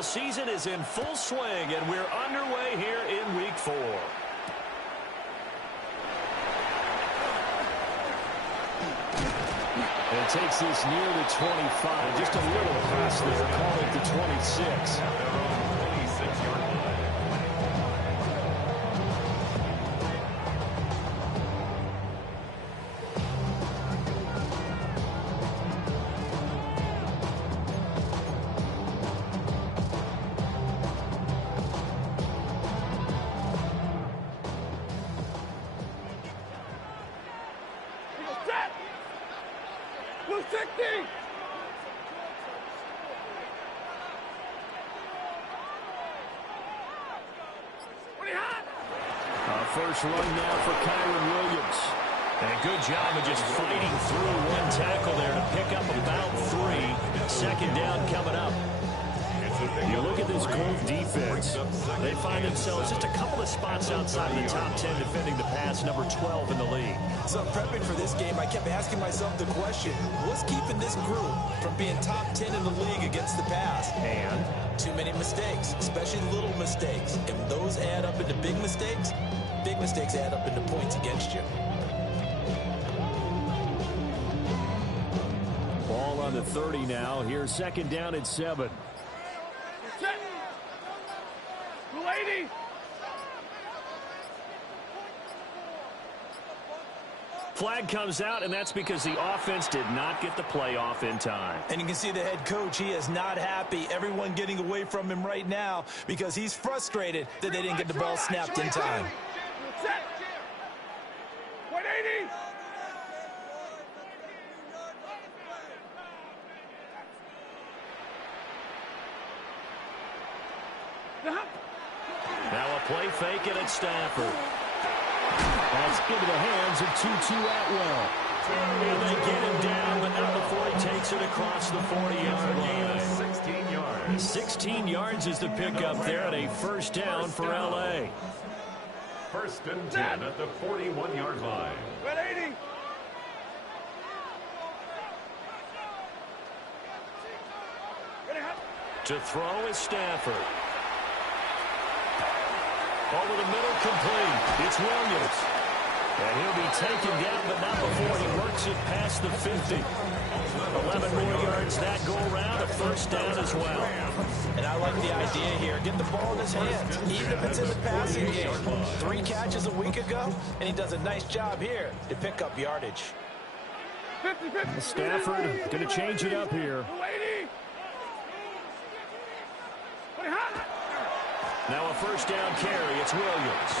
NFL season is in full swing, and we're underway here in Week 4. And it takes this near the 25, just a little past there, call it the 26. First run now for Kyron Williams. And a good job of just fighting through one tackle there to pick up about 3. Second down coming up. You look at this Colts defense, they find themselves just a couple of spots outside the top 10 defending the pass, number 12 in the league. So prepping for this game, I kept asking myself the question, what's keeping this group from being top 10 in the league against the pass? And too many mistakes, especially little mistakes. And when those add up into big mistakes add up into points against you. Ball on the 30 now. Here's second down at 7. Flag comes out, and that's because the offense did not get the play off in time. And you can see the head coach, he is not happy. Everyone getting away from him right now because he's frustrated that they didn't get the ball snapped in time. Now a play fake, and it's Stafford. That's into the hands of Tutu Atwell. And they get him down, but not before he takes it across the 40-yard line. 16 yards. 16 yards is the pickup there, and a first down for L.A. First and 10 at the 41-yard line. To throw is Stafford. Over the middle, complete. It's Williams. And he'll be taken down, but not before he works it past the 50. 11 more yards that go around, a first down as well. And I like the idea here. Get the ball in his hands, even if it's in the passing game. 3 catches a week ago, and he does a nice job here to pick up yardage. Stafford going to change it up here. Now a first down carry. It's Williams.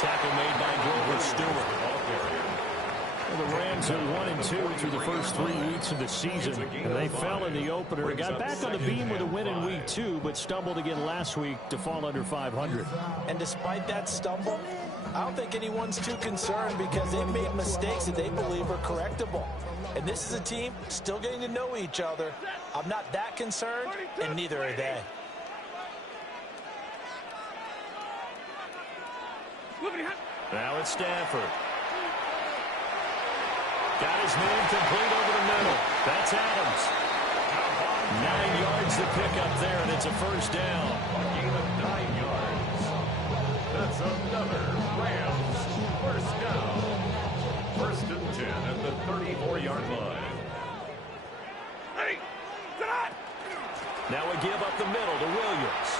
Tackle made by Grover Stewart. Well, the Rams are 1-2 through the first 3 weeks of the season. And they fell in the opener. Got back on the beam with a win in week 2, but stumbled again last week to fall under 500. And despite that stumble, I don't think anyone's too concerned because they made mistakes that they believe are correctable. And this is a team still getting to know each other. I'm not that concerned, and neither are they. Now it's Stafford. Got his man complete over the middle. That's Adams. 9 yards to pick up there, and it's a first down. A gain of 9 yards. That's another Rams first down. First and 10 at the 34-yard line. Now we give up the middle to Williams.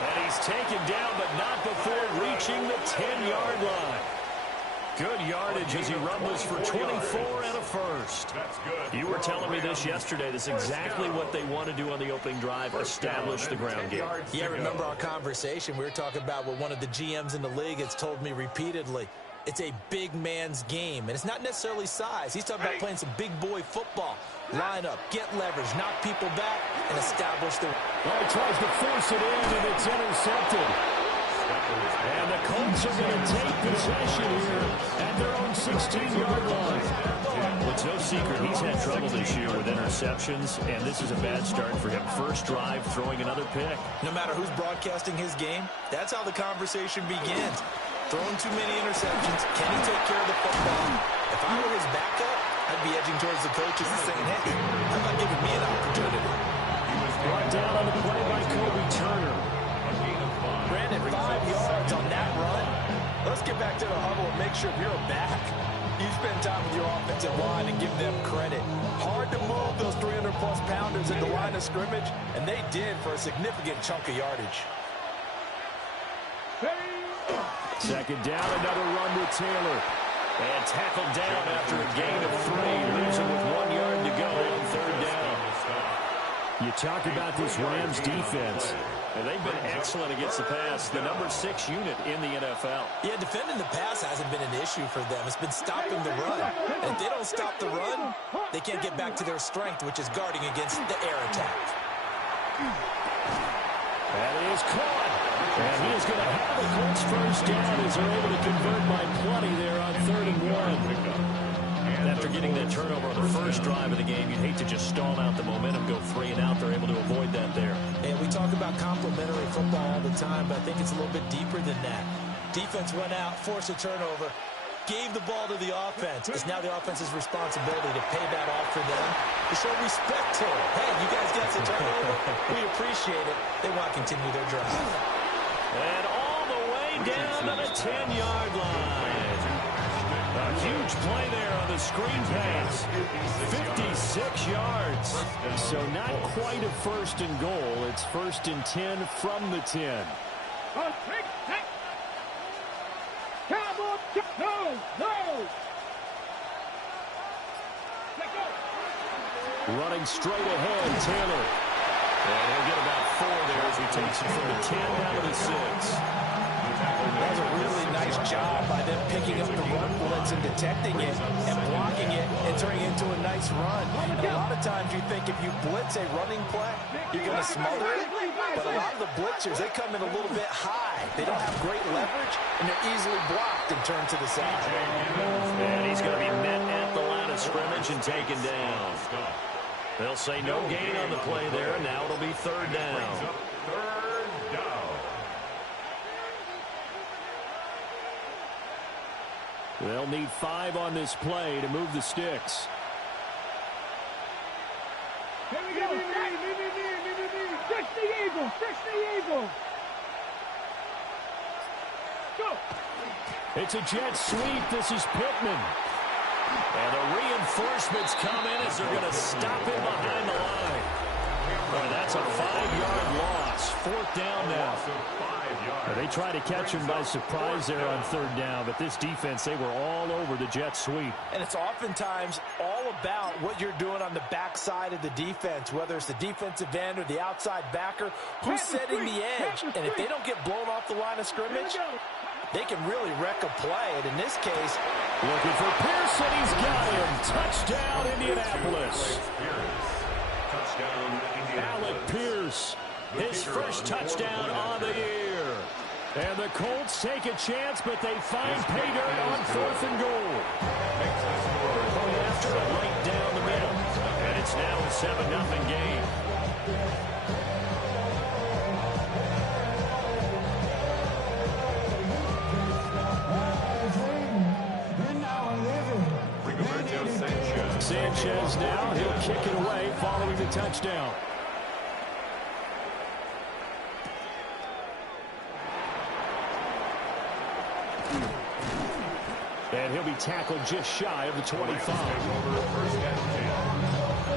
And he's taken down, but not before reaching the 10-yard line. Good yardage as he rumbles for 24 and a first. You were telling me this yesterday. This is exactly what they want to do on the opening drive, establish the ground game. Yeah, remember our conversation. We were talking about what one of the GMs in the league has told me repeatedly. It's a big man's game, and it's not necessarily size. He's talking about playing some big boy football. Line up, get leverage, knock people back, and establish the... Well, he tries to force it in, and it's intercepted. And the Colts are going to take possession here at their own 16-yard line. Well, it's no secret he's had trouble this year with interceptions, and this is a bad start for him. First drive, throwing another pick. No matter who's broadcasting his game, that's how the conversation begins. Throwing too many interceptions. Can he take care of the football? If I were his backup, I'd might be edging towards the coaches and saying, hey, how about giving me an opportunity? Brought down on the play by Kobe Turner. Brandon, 5 yards on that run. Let's get back to the huddle and make sure if you're back, you spend time with your offensive line and give them credit. Hard to move those 300-plus pounders at the line of scrimmage, and they did for a significant chunk of yardage. Second down, another run with Taylor. And tackled down after a gain of 3. Losing with 1 yard to go on third down. You talk about this Rams defense. And they've been excellent against the pass. The number 6 unit in the NFL. Yeah, defending the pass hasn't been an issue for them. It's been stopping the run. And if they don't stop the run, they can't get back to their strength, which is guarding against the air attack. That is caught. And he is going to have the Colts first down as they're able to convert by plenty there on 3rd and 1. After getting that turnover on the first drive of the game, you'd hate to just stall out the momentum, go 3 and out. They're able to avoid that there. And we talk about complementary football all the time, but I think it's a little bit deeper than that. Defense went out, forced a turnover, gave the ball to the offense. It's now the offense's responsibility to pay that off for them, to show respect to it. Hey, you guys got the turnover. We appreciate it. They want to continue their drive. And all the way down to the 10-yard line. A huge play there on the screen pass. 56 yards. So not quite a 1st and goal. It's 1st and 10 from the 10. Running straight ahead, Taylor. And he'll get about 4 there as he takes it from the 10 down to the 6. That was a really nice job by them picking up the run blitz and detecting it and blocking it and turning it into a nice run. And a lot of times you think if you blitz a running play, you're going to smother it. But a lot of the blitzers, they come in a little bit high. They don't have great leverage, and they're easily blocked and turned to the side. And he's going to be met at the line of scrimmage and taken down. They'll say no gain on the play there. Now it'll be 3rd down. They'll need 5 on this play to move the sticks. Here we go. Fix the eagle. Fix the eagle. Go. It's a jet sweep. This is Pittman. And the reinforcements come in as they're going to stop him behind the line. Boy, that's a 5-yard loss. 4th down now. They tried to catch him by surprise there on 3rd down, but this defense, they were all over the jet sweep. And it's oftentimes all about what you're doing on the backside of the defense, whether it's the defensive end or the outside backer, who's setting the edge. And if they don't get blown off the line of scrimmage, they can really wreck a play. And in this case, looking for Pearson. He's got him. Touchdown, Indianapolis. Alec Pierce. His first touchdown on the year. And the Colts take a chance, but they find pay dirt on 4th and goal. Going after it right down the middle. And it's now a 7-0 game. Sanchez now, he'll kick it away following the touchdown. And he'll be tackled just shy of the 25.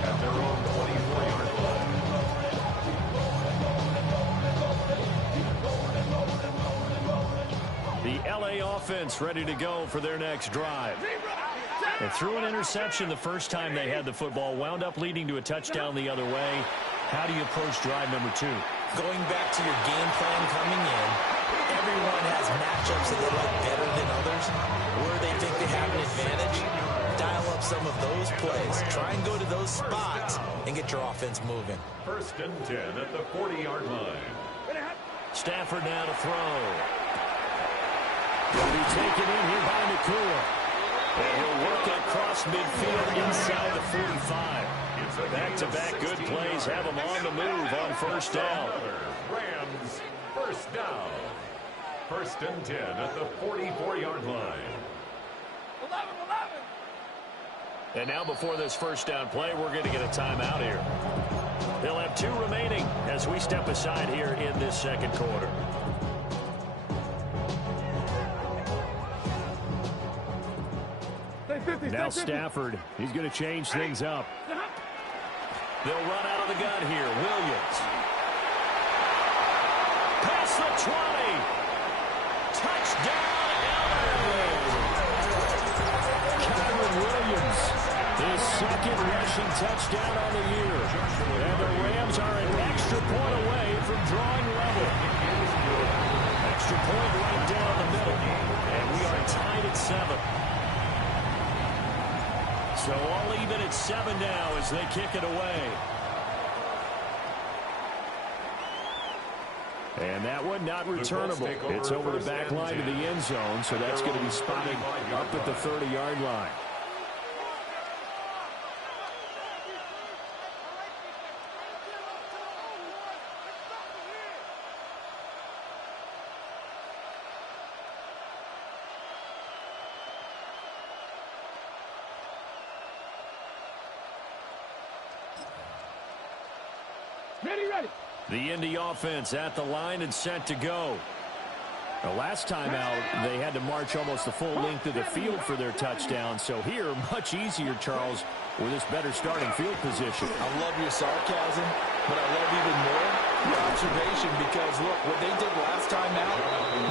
At their own 24-yard line. The LA offense ready to go for their next drive. They threw an interception the first time they had the football, wound up leading to a touchdown the other way. How do you approach drive number 2? going back to your game plan coming in, everyone has matchups that they like better than others, where they think they have an advantage. Dial up some of those plays. Try and go to those spots and get your offense moving. 1st and 10 at the 40-yard line. Stafford now to throw. Will be taken in here by Nakua. And he'll work it across midfield inside the 45. Back-to-back good plays have him on the move on 1st down. Rams, 1st down. 1st and 10 at the 44-yard line. 11. And now before this first down play, we're going to get a timeout here. They'll have 2 remaining as we step aside here in this second quarter. Now Stafford, he's going to change things up. They'll run out of the gun here. Williams. Past the 20. Touchdown, LA. Kyron Williams, his second rushing touchdown on the year. And the Rams are an extra point away from drawing level. Extra point right down the middle. And we are tied at 7. So all even at 7 now as they kick it away. And that one not returnable. It's over the back line to the end zone, so that's going to be spotted up at the 30-yard line. Ready. The Indy offense at the line and set to go. The last time out, they had to march almost the full length of the field for their touchdown. So here, much easier, Charles, with this better starting field position. I love your sarcasm, but I love even more your observation because, look, what they did last time out,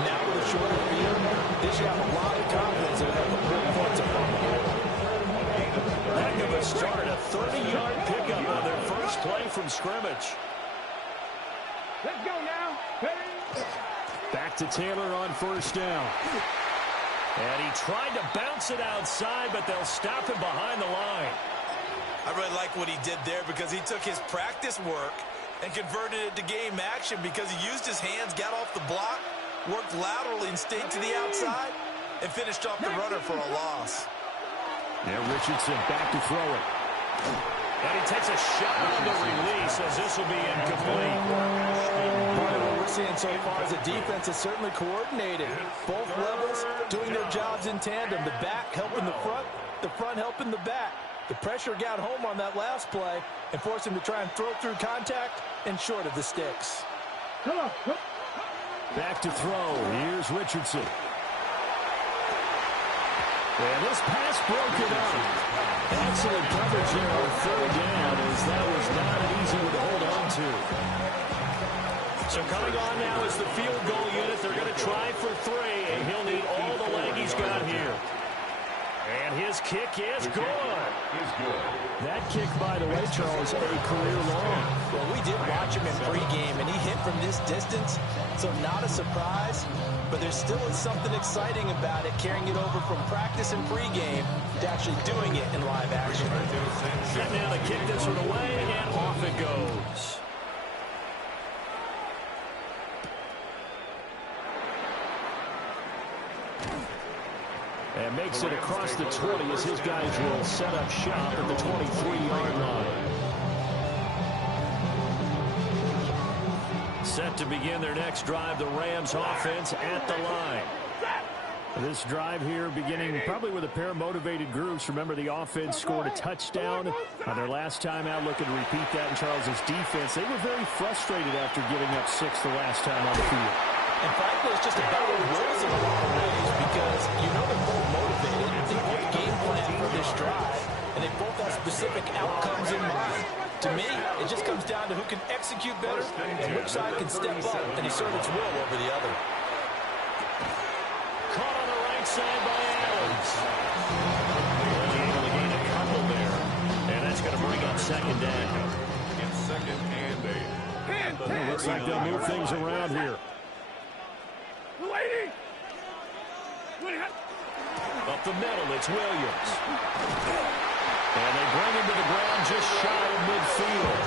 now with a shorter field, they should have a lot of confidence that they're going to put points up on the board. Heck of a start, a 30-yard pickup on their first play from scrimmage. Let's go now. Back to Taylor on first down. And he tried to bounce it outside, but they'll stop him behind the line. I really like what he did there because he took his practice work and converted it to game action because he used his hands, got off the block, worked laterally and stayed to the outside, and finished off the runner for a loss. Now Richardson back to throw it. And he takes a shot on the release as this will be incomplete. What we're seeing so far is the defense is certainly coordinated. Both levels doing their jobs in tandem. The back helping the front helping the back. The pressure got home on that last play and forced him to try and throw through contact and short of the sticks. Come on. Back to throw. Here's Richardson. And this pass broken up. Excellent coverage here on third down as that was not an easy one to hold on to. So coming on now is the field goal unit. They're going to try for 3, and he'll need all the leg he's got here. And his kick is good. That kick, by the way, Charles, a career long. Well, we did watch him in pregame, and he hit from this distance, so not a surprise. But there still is something exciting about it, carrying it over from practice and pregame to actually doing it in live action. And now to kick this one away, and off it goes. And makes it across the 20 as his guys will set up shop at the 23-yard line. Set to begin their next drive, the Rams offense at the line. This drive here beginning probably with a pair of motivated groups. Remember, the offense scored a touchdown on their last time out, looking to repeat that in Charles's defense. They were very frustrated after giving up 6 the last time on the field. And frankly, it's just a battle of wills in a lot of ways because you know they're both motivated. They both game plan for this drive, and they both have specific outcomes in mind. To me, it just comes down to who can execute better and which side can step up and assert its will over the other. Caught on the right side by Adams. Only able to gain a couple there. And that's going to bring up second down. It's second and 8. Looks like they'll move things around here. Up the middle, it's Williams. And they bring him to the ground just shy of midfield.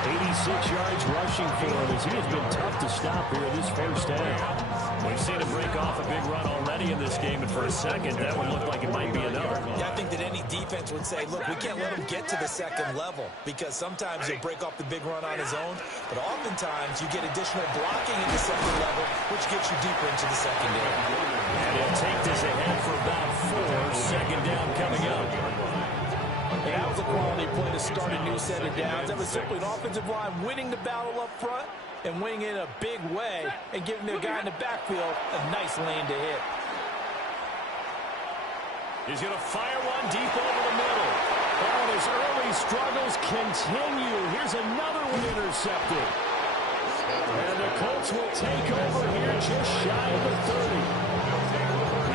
86 yards rushing for him as he has been tough to stop here this first half. We've seen him break off a big run already in this game, and for a second, that would look like it might be another. Yeah, I think that any defense would say, look, we can't let him get to the second level because sometimes he'll break off the big run on his own, but oftentimes you get additional blocking at the second level, which gets you deeper into the secondary. And he'll take this ahead for about 4. Second down coming up. quality play to start a new set of downs. That was simply an offensive line winning the battle up front and winning it in a big way and giving the guy in the backfield a nice lane to hit. He's going to fire one deep over the middle. And his early struggles continue. Here's another one intercepted. And the Colts will take over here just shy of the 30.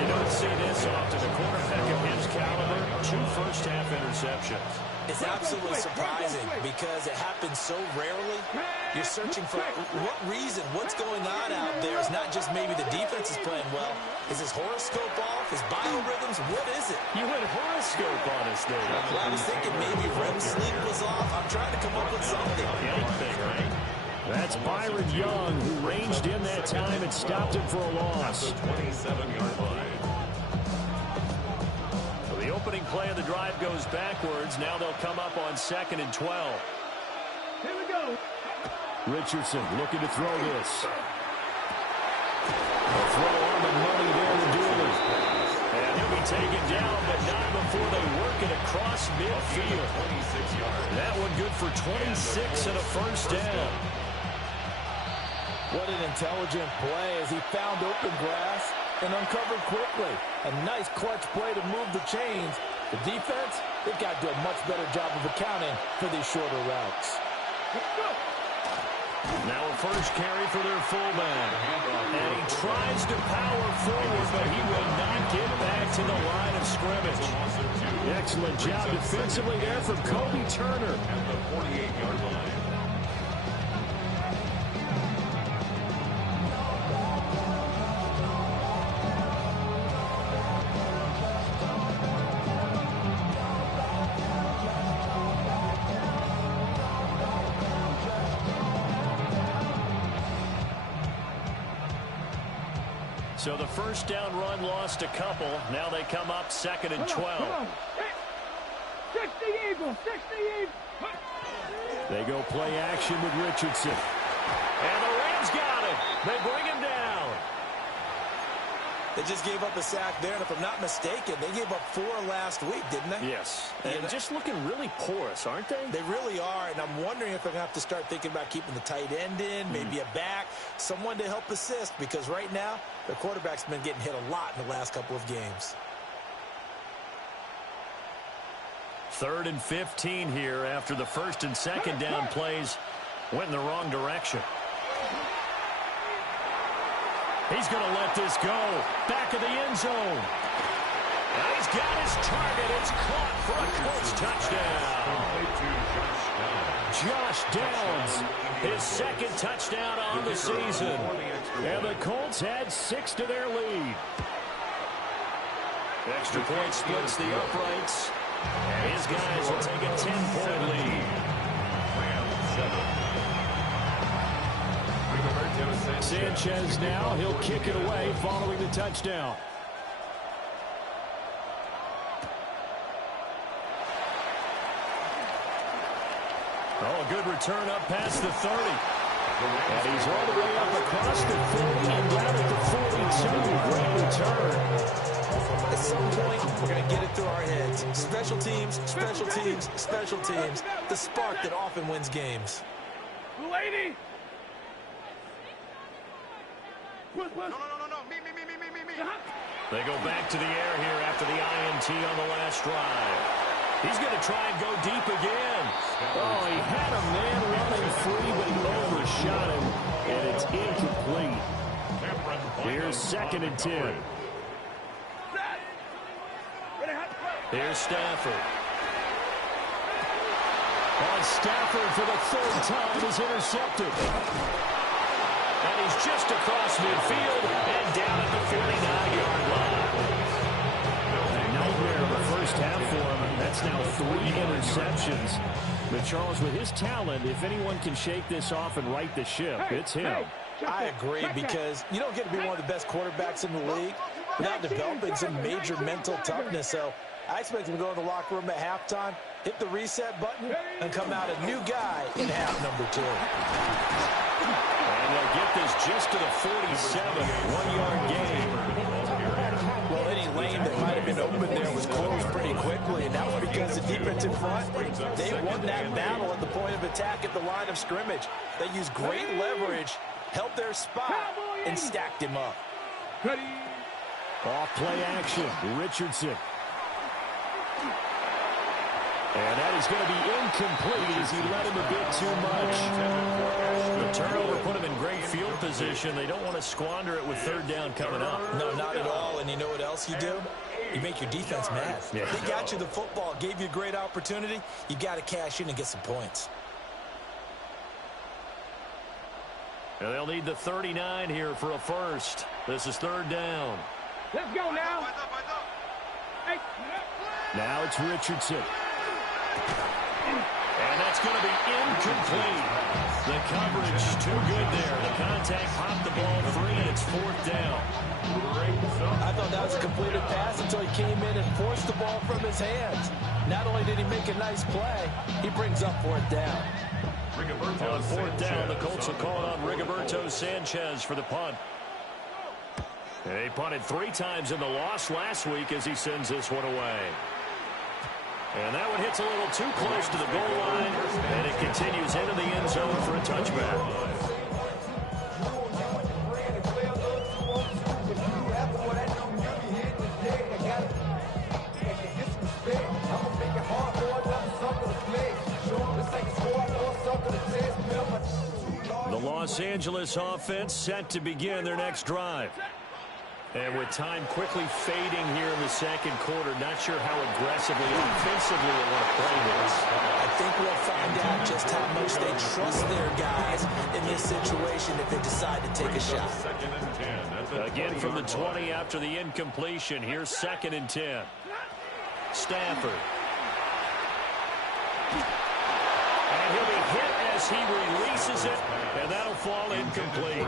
You don't see this often. A quarterback of his caliber, 2 first-half interceptions. It's absolutely surprising because it happens so rarely. You're searching for what reason, what's going on out there. It's not just maybe the defense is playing well. Is his horoscope off? His biorhythms? What is it? You went horoscope on us there. Well, I was thinking maybe REM sleep was off. I'm trying to come up with something. Anything, right? That's Byron Young, who ranged in that time and stopped him for a loss. 27-yard line. The opening play of the drive goes backwards. Now they'll come up on 2nd and 12. Here we go. Richardson looking to throw this. A throw on the money there to Dooley. And he'll be taken down, but not before they work it across midfield. 26 yards. That one good for 26 and a first down. What an intelligent play as he found open grass and uncovered quickly. A nice clutch play to move the chains. The defense, they've got to do a much better job of accounting for these shorter routes. Now a first carry for their fullback. And he tries to power forward, but he will not get back to the line of scrimmage. Excellent job defensively there from Kobe Turner. At the 48-yard line. So the first down run lost a couple. Now they come up 2nd and 12. Come on. 60 Eagles, 60 Eagles. They go play action with Richardson. And the Rams got him. They bring him down. They just gave up a sack there, and if I'm not mistaken, they gave up 4 last week, didn't they? Yes. And just looking really porous, aren't they? They really are, and I'm wondering if they're going to have to start thinking about keeping the tight end in, maybe a back, someone to help assist, because right now, their quarterback's been getting hit a lot in the last couple of games. 3rd and 15 here after the 1st and 2nd down plays went in the wrong direction. He's going to let this go. Back of the end zone. Now he's got his target. It's caught for a Colts touchdown. Josh Downs, his 2nd touchdown on the season. And the Colts add 6 to their lead. Extra point splits the uprights. And his guys will take a 10-point lead. Sanchez now, he'll kick it away following the touchdown. Oh, a good return up past the 30. And he's all the way up across the 40 and down at the 42. Great return. At some point, we're going to get it through our heads. Special teams, special teams, special teams. The spark that often wins games. Lady. No. Me. They go back to the air here after the INT on the last drive. He's going to try and go deep again. Oh, he had a man running free, but he overshot him, and it's incomplete. Here's 2nd and 10. Here's Stafford. And Stafford for the 3rd time is intercepted. And he's just across midfield and down at the 49-yard line. A nightmare of the first half for him. That's now 3 interceptions. But Charles, with his talent, if anyone can shake this off and right the ship, it's him. I agree, because you don't get to be one of the best quarterbacks in the league without developing some major mental toughness. So I expect him to go in the locker room at halftime, hit the reset button, and come out a new guy in half number 2. And they'll get this just to the 47, 1-yard gain. Well, any lane that might have been getting open there was closed pretty quickly, and that was because the defense in front, they won that battle at the point of attack at the line of scrimmage. They used great leverage, held their spot, and stacked him up. Off play action, Richardson. And that is going to be incomplete as he let him a bit too much. The turnover put him in great field position. They don't want to squander it with third down coming up. No, not at all. And you know what else you do? You make your defense mad. Yeah. They got you the football, gave you a great opportunity. You got to cash in and get some points. And they'll need the 39 here for a first. This is third down. Let's go now. Hey. Now it's Richardson. And that's going to be incomplete. The coverage too good there. The contact popped the ball free, and it's fourth down. I thought that was a completed pass until he came in and forced the ball from his hands. Not only did he make a nice play, he brings up fourth down. On fourth down, the Colts will call on Rigoberto Sanchez for the punt. And he punted 3 times in the loss last week as he sends this one away. And that one hits a little too close to the goal line, and it continues into the end zone for a touchback. The Los Angeles offense set to begin their next drive. And with time quickly fading here in the second quarter, not sure how aggressively, offensively they want to play this. I think we'll find out just how much they trust their guys in this situation if they decide to take a shot. Again from the 20 after the incompletion. Here's 2nd and 10. Stafford. And he'll be hit as he releases it, and that'll fall incomplete.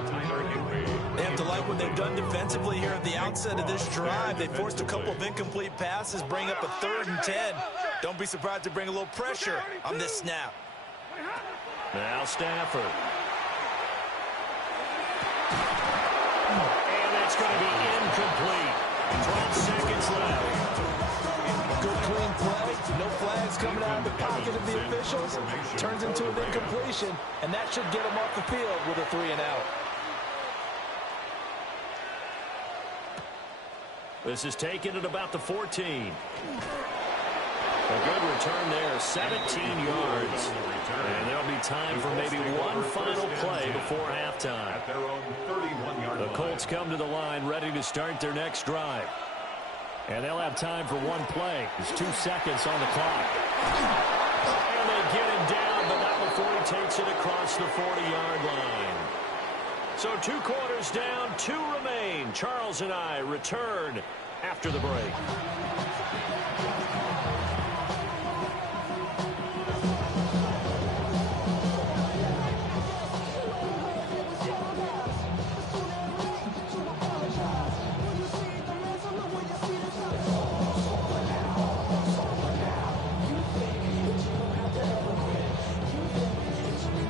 They have to like what they've done defensively here at the outset of this drive. They forced a couple of incomplete passes, bring up a 3rd and 10. Don't be surprised to bring a little pressure on this snap. Now Stafford. And that's going to be incomplete. 12 seconds left. Good clean play. No flags coming out of the pocket of the officials. Turns into an incompletion, and that should get them off the field with a 3 and out. This is taken at about the 14. A good return there, 17 yards. And there'll be time for maybe one final play before halftime. The Colts come to the line ready to start their next drive. And they'll have time for one play. There's 2 seconds on the clock. And they get him down, but not before he takes it across the 40-yard line. So 2 quarters down, 2 remain. Charles and I return after the break.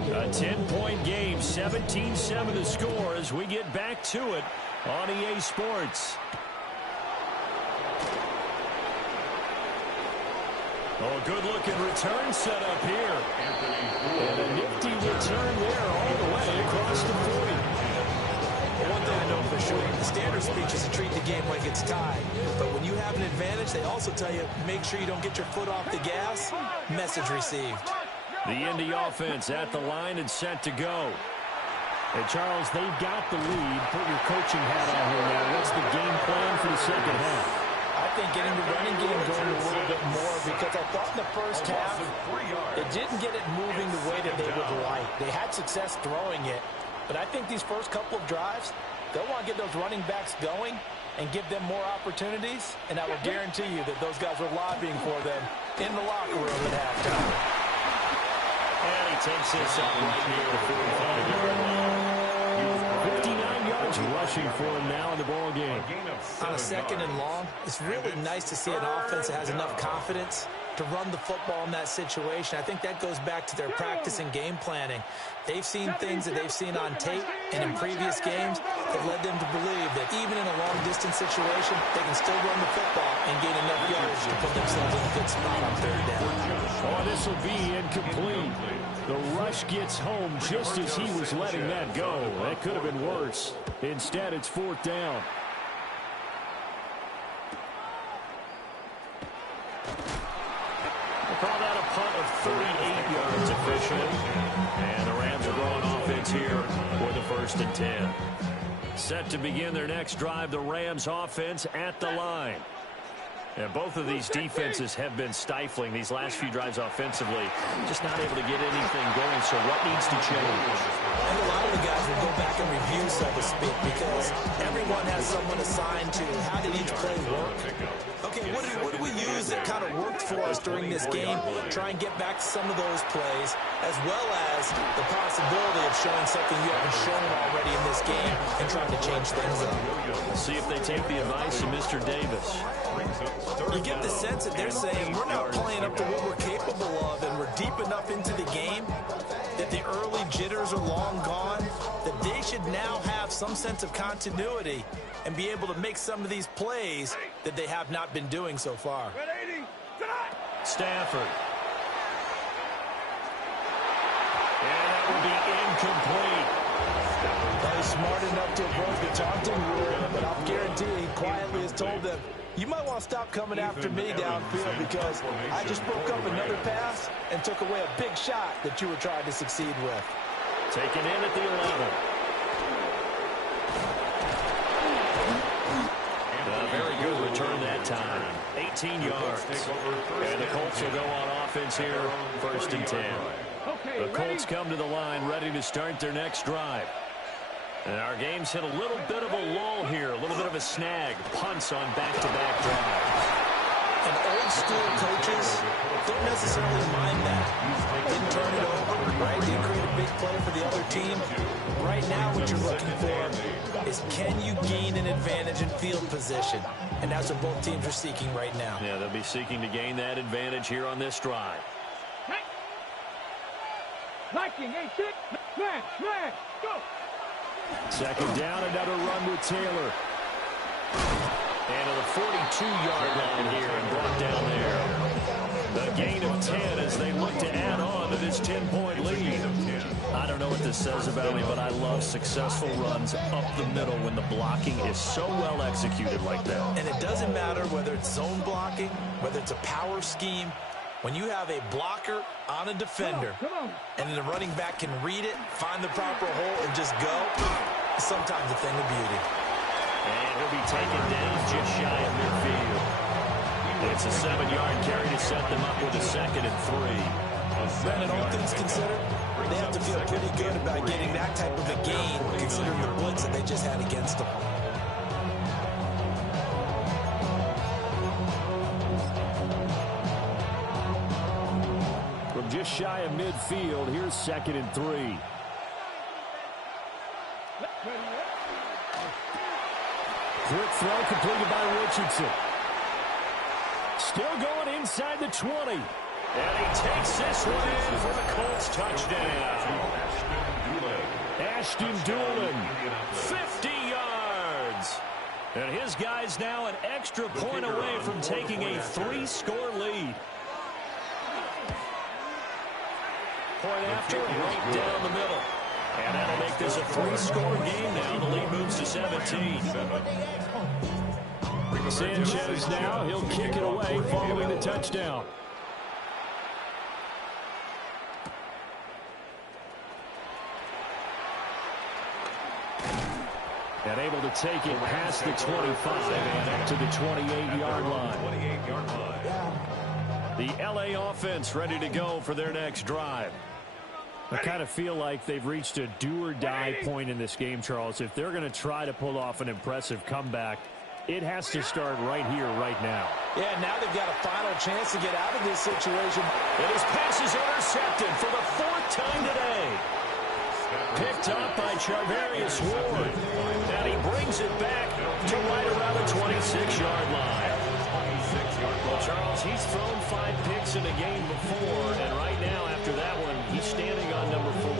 A 10-point game, 17-7 to score as we get back to it on EA Sports. Oh, good-looking return set up here. And a nifty return there all the way across the 40. One thing I know for sure, the standard speech is to treat the game like it's tied. But when you have an advantage, they also tell you, make sure you don't get your foot off the gas. Message received. The Indy offense at the line and set to go. And Charles, they've got the lead. Put your coaching hat on here now. What's the game plan for the second half? I think getting the running game going a little bit more, because I thought in the first half it didn't get it moving the way that they would like. They had success throwing it, but I think these first couple of drives, they'll want to get those running backs going and give them more opportunities, and I will guarantee you that those guys were lobbying for them in the locker room at halftime. And he takes this up right near the 45-yard line. 59 yards rushing for him now in the ball game. On a 2nd and long, it's really nice to see an offense that has enough confidence to run the football in that situation. I think that goes back to their practice and game planning. They've seen things that they've seen on tape and in previous games that led them to believe that even in a long-distance situation, they can still run the football and gain enough yardage to put themselves in a good spot on third down. Oh, this will be incomplete. The rush gets home just as he was letting that go. That could have been worse. Instead, it's fourth down. We'll call that a punt of 38 yards officially. And the Rams are going offense here for the 1st and 10. Set to begin their next drive, the Rams offense at the line. And both of these defenses have been stifling these last few drives offensively. Just not able to get anything going, so what needs to change? And a lot of the guys will go back and review, so to speak, because everyone has someone assigned to how did each play work. Okay, what do we use that kind of worked for us during this game? Try and get back to some of those plays, as well as the possibility of showing something you haven't shown already in this game and trying to change things up. We'll see if they take the advice of Mr. Davis. You get the sense that they're saying we're not playing up to what we're capable of, and we're deep enough into the game that the early jitters are long gone, that they should now have some sense of continuity and be able to make some of these plays that they have not been doing so far. Stafford. And that will be incomplete. He's smart enough to avoid the taunting rule, but I'll guarantee he quietly has told them, you might want to stop coming after me downfield because I just broke up another pass and took away a big shot that you were trying to succeed with. Taken in at the 11. Very good return that time. 18 yards. And the Colts will go on offense here, 1st and 10. The Colts come to the line ready to start their next drive. And our game's hit a little bit of a lull here, a little bit of a snag. Punts on back-to-back drives. And old-school coaches don't necessarily mind that. Didn't turn it over, right? Didn't create a big play for the other team. Right now what you're looking for is can you gain an advantage in field position? And that's what both teams are seeking right now. Yeah, they'll be seeking to gain that advantage here on this drive. Liking, 8-6, smash, go! Second down, another run with Taylor. And to the 42-yard line here and brought down there. A gain of 10 as they look to add on to this 10-point lead. I don't know what this says about me, but I love successful runs up the middle when the blocking is so well executed like that. And it doesn't matter whether it's zone blocking, whether it's a power scheme. When you have a blocker on a defender and the running back can read it, find the proper hole, and just go, it's sometimes a thing of beauty. And he'll be taken down just shy of midfield. It's a 7-yard carry to set them up with a 2nd and 3. Brandon, all things considered, they have to feel pretty good about getting that type of a gain, considering the blitz that they just had against them. From just shy of midfield, here's 2nd and 3. Quick throw completed by Richardson. Still going inside the 20. And he takes this one in for the Colts touchdown. Ashton Doolin, 50 yards. And his guy's now an extra point away from taking a 3-score lead. Point after, right down the middle. And that'll make this a 3-score game now. The lead moves to 17. Sanchez now, he'll kick it away following the touchdown. And able to take it past the 25 and up to the 28-yard line. The LA offense ready to go for their next drive. I kind of feel like they've reached a do-or-die point in this game, Charles. If they're going to try to pull off an impressive comeback, it has to start right here, right now. Yeah, now they've got a final chance to get out of this situation. And his pass is intercepted for the 4th time today. Picked up by Charvarius Ward. And he brings it back to right around the 26-yard line. Well, Charles, he's thrown 5 picks in a game before, and right now, after that one, he's standing on number 4.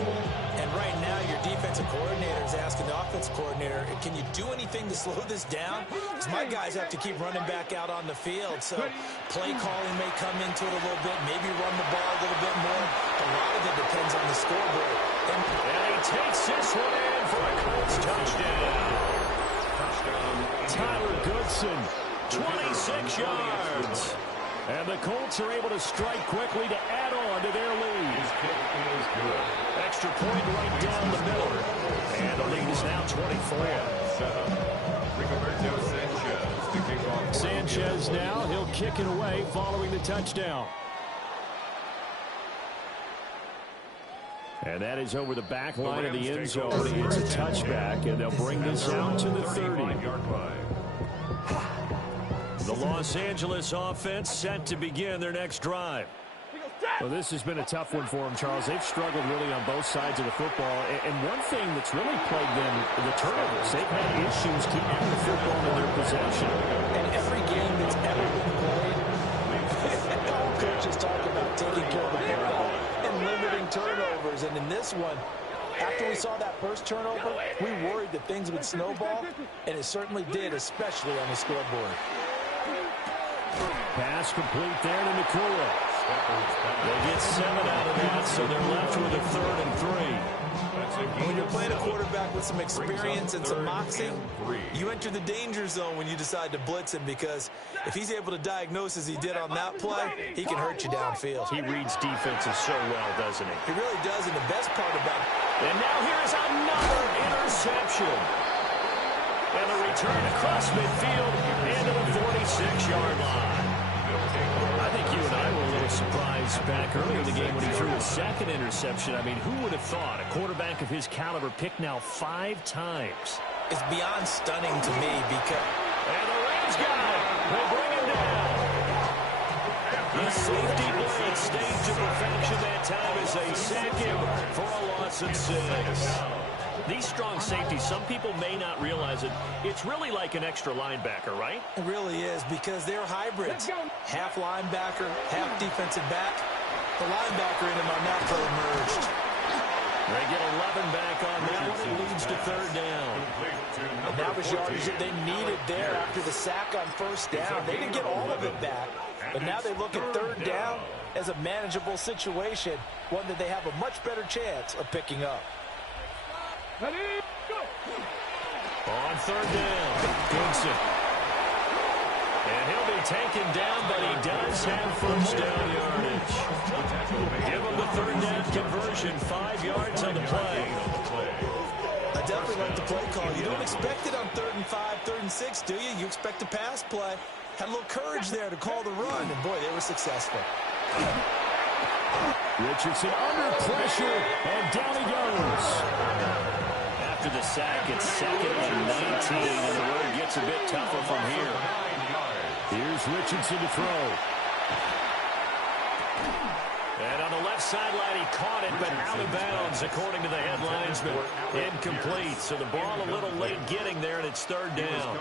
And right now, your defensive coordinator is asking the offensive coordinator, can you do anything to slow this down? Because my guys have to keep running back out on the field. So play calling may come into it a little bit, maybe run the ball a little bit more. A lot of it depends on the scoreboard. And he takes this one in for a Colts touchdown. Tyler Goodson, 26 yards. And the Colts are able to strike quickly to add on to their lead. His kick is good. Extra point right down the middle. And the lead is now 24. Rigoberto Sanchez to kick off. Sanchez now, he'll kick it away following the touchdown. And that is over the back line of the end zone. It's a touchback, and they'll bring this out to the 30. The Los Angeles offense set to begin their next drive. Well, this has been a tough one for them, Charles. They've struggled really on both sides of the football. And one thing that's really plagued them, the turnovers. They've had issues keeping the football in their possession. And every game that's ever been played, all coaches talk about taking care of the football and limiting turnovers. And in this one, after we saw that first turnover, we worried that things would snowball, and it certainly did, especially on the scoreboard. Pass complete there to Nakua. They get 7 out of that, so they're left with a 3rd and 3. When you're playing a quarterback with some experience and some moxie, you enter the danger zone when you decide to blitz him, because if he's able to diagnose as he did on that play, he can hurt you downfield. He reads defenses so well, doesn't he? He really does, and the best part about it. And now here's another interception. And a return across midfield into the 46-yard line. I think you and I were a little surprised back earlier in the game when he threw his 2nd interception. I mean, who would have thought a quarterback of his caliber picked now 5 times? It's beyond stunning to me because... And the Rams got it. They bring him down. The safety blitz stayed to perfection that time as they sack him for a loss of 6. These strong safeties, some people may not realize it. It's really like an extra linebacker, right? It really is, because they're hybrids. Half linebacker, half defensive back. The linebacker in him on that play emerged. They get 11 back on that one. It leads to 3rd down. And that was yardage that they needed there after the sack on 1st down. They didn't get all of it back, but now they look at 3rd down as a manageable situation, one that they have a much better chance of picking up. On 3rd down, Goodson. And he'll be taken down, but he does have 1st down yardage. Give him the 3rd down conversion, 5 yards on the play. I definitely like the play call. You don't expect it on 3rd and 5, 3rd and 6, do you? You expect a pass play. Had a little courage there to call the run, and boy, they were successful. Richardson under pressure, and down he goes. After the sack, it's 2nd and 19, and the road gets a bit tougher from here. Here's Richardson to throw. And on the left sideline, he caught it, but out of bounds, according to the head linesman. Incomplete, so the ball a little late getting there, and it's 3rd down.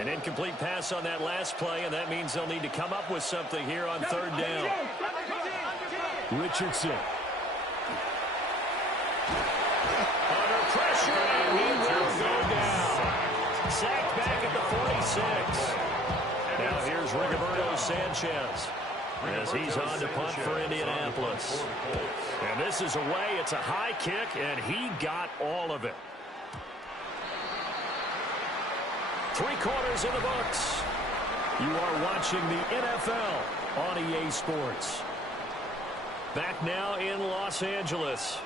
An incomplete pass on that last play, and that means they'll need to come up with something here on 3rd down. Richardson. Under pressure, and he will go down. Sacked back at the 46. Now here's Rigoberto Sanchez as he's on to punt for Indianapolis. And this is away. It's a high kick, and he got all of it. 3 quarters in the books. You are watching the NFL on EA Sports. Back now in Los Angeles.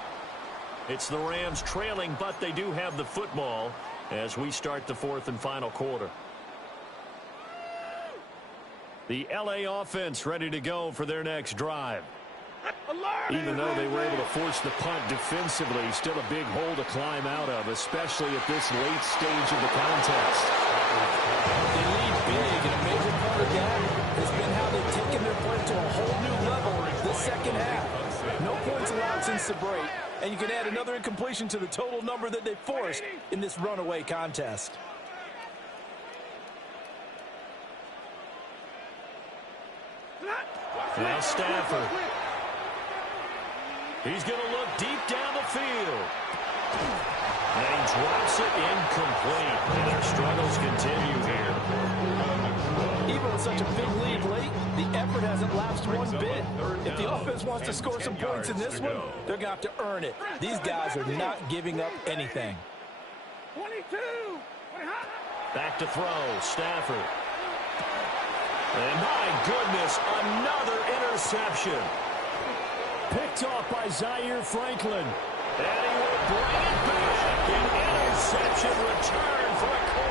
It's the Rams trailing, but they do have the football as we start the 4th and final quarter. The LA offense ready to go for their next drive. Even though they were able to force the punt defensively, still a big hole to climb out of, especially at this late stage of the contest. They lead big, and a major part of that has been how they've taken their play to a whole new level this second half. No points allowed since the break, and you can add another incompletion to the total number that they forced in this runaway contest. Now Stafford. He's going to look deep down the field. And he drops it incomplete. And their struggles continue here. Even with such a big lead late, the effort hasn't lapsed one bit. If the offense wants to score some points in this one, they're going to have to earn it. These guys are not giving up anything. 22. Back to throw, Stafford. And my goodness, another interception. Picked off by Zaire Franklin. And he will bring it back. An interception return for a Colts.